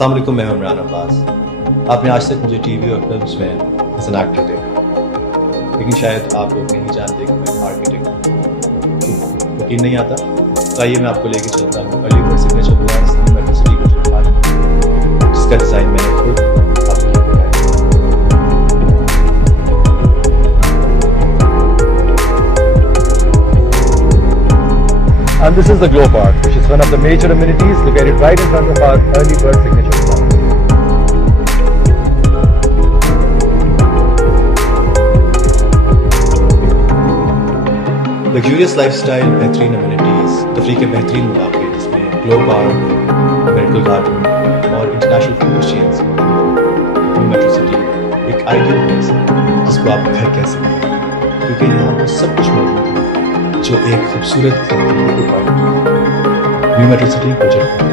अस्सलाम वालेकुम, मैं इमरान अब्बास। आपने आज तक मुझे टीवी और फिल्म्स में एज एन एक्टर देखा, लेकिन शायद आप लोग नहीं जानते कि मैं आर्किटेक्ट हूँ। यकीन नहीं आता? तो आइए मैं आपको लेके चलता हूँ अर्ली बर्ड सिग्नेचर विलास मेट्रो सिटी गुजर खान, जिसका डिज़ाइन मैंने खुद आपके लिए बनाया। And this is the Glow Park, which is one of the major amenities located right in front of our early bird signature spot. Luxurious lifestyle, बेहतरीन अमेनिटीज, तफरीह के बेहतरीन मौके जिसमें ग्लो पार्क, मेडिकल गार्डन और international food chains. Metro city एक ideal place है जिसको आप घर कह सकते हैं, क्योंकि यहाँ पर सब कुछ मौजूद है जो एक खूबसूरत न्यू मेट्रो सिटी गुजर खान।